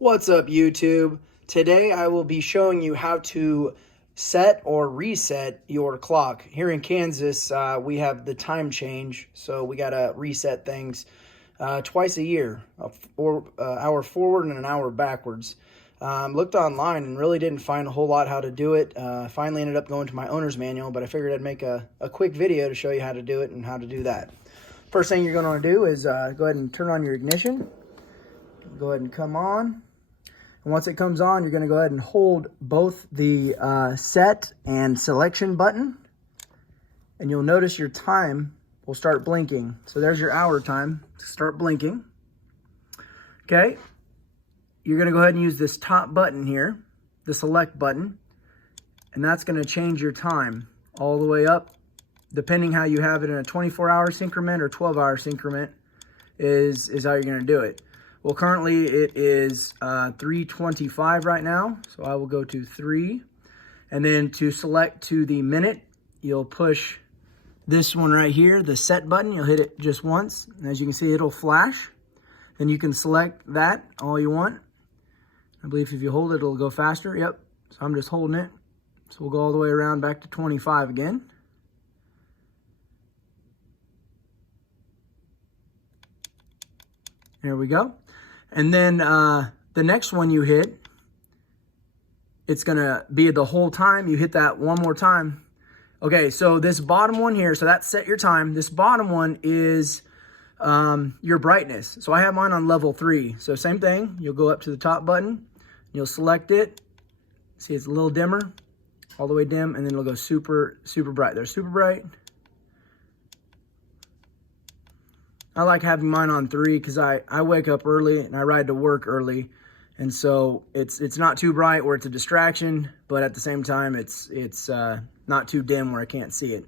What's up, YouTube? Today I will be showing you how to set or reset your clock. Here in Kansas, we have the time change, so we gotta reset things twice a year, hour forward and an hour backwards. Looked online and really didn't find a whole lot how to do it. Finally ended up going to my owner's manual, but I figured I'd make a quick video to show you how to do it and how to do that. First thing you're going to want to do is go ahead and turn on your ignition. Go ahead and come on. And once it comes on, you're going to go ahead and hold both the set and selection button. And you'll notice your time will start blinking. So there's your hour time. Start blinking. Okay. You're going to go ahead and use this top button here, the select button. And that's going to change your time all the way up, depending how you have it in a 24-hour increment or 12-hour increment is how you're going to do it. Well, currently it is 3:25 right now, so I will go to 3. And then to select to the minute, you'll push this one right here, the set button. You'll hit it just once, and as you can see, it'll flash. Then you can select that all you want. I believe if you hold it, it'll go faster. Yep, so I'm just holding it. So we'll go all the way around back to 25 again. There we go. And then the next one you hit, it's going to be the whole time. You hit that one more time. Okay, so this bottom one here, so that's set your time. This bottom one is your brightness. So I have mine on level 3. So same thing. You'll go up to the top button. You'll select it. See, it's a little dimmer, all the way dim, and then it'll go super, super bright. There's super bright. I like having mine on 3 because I wake up early and I ride to work early. And so it's not too bright where it's a distraction, but at the same time, it's not too dim where I can't see it.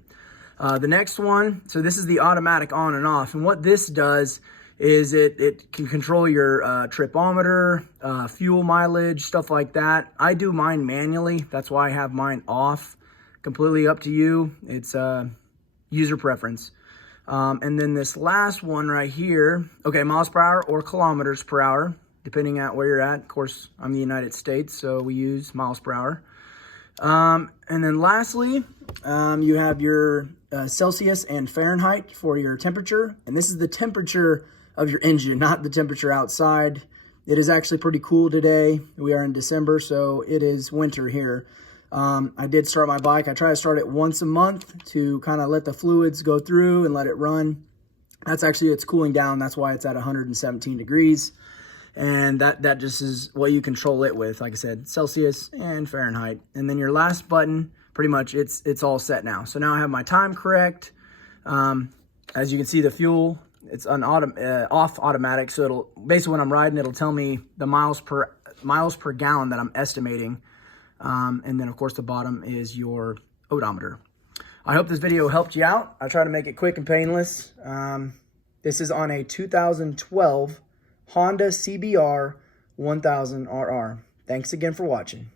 The next one, so this is the automatic on and off. And what this does is it can control your tripometer, fuel mileage, stuff like that. I do mine manually. That's why I have mine off. Completely up to you. It's user preference. And then this last one right here, okay, miles per hour or kilometers per hour, depending on where you're at. Of course, I'm in the United States, so we use miles per hour. And then lastly, you have your Celsius and Fahrenheit for your temperature. And this is the temperature of your engine, not the temperature outside. It is actually pretty cool today. We are in December, so it is winter here. I did start my bike. I try to start it once a month to kind of let the fluids go through and let it run. That's actually, it's cooling down. That's why it's at 117 degrees. And that just is what you control it with. Like I said, Celsius and Fahrenheit. And then your last button, pretty much it's all set now. So now I have my time correct. As you can see, the fuel, it's off automatic. So it'll basically when I'm riding, it'll tell me the miles per gallon that I'm estimating. And then of course the bottom is your odometer. I hope this video helped you out. I try to make it quick and painless. This is on a 2012 Honda CBR1000RR. Thanks again for watching.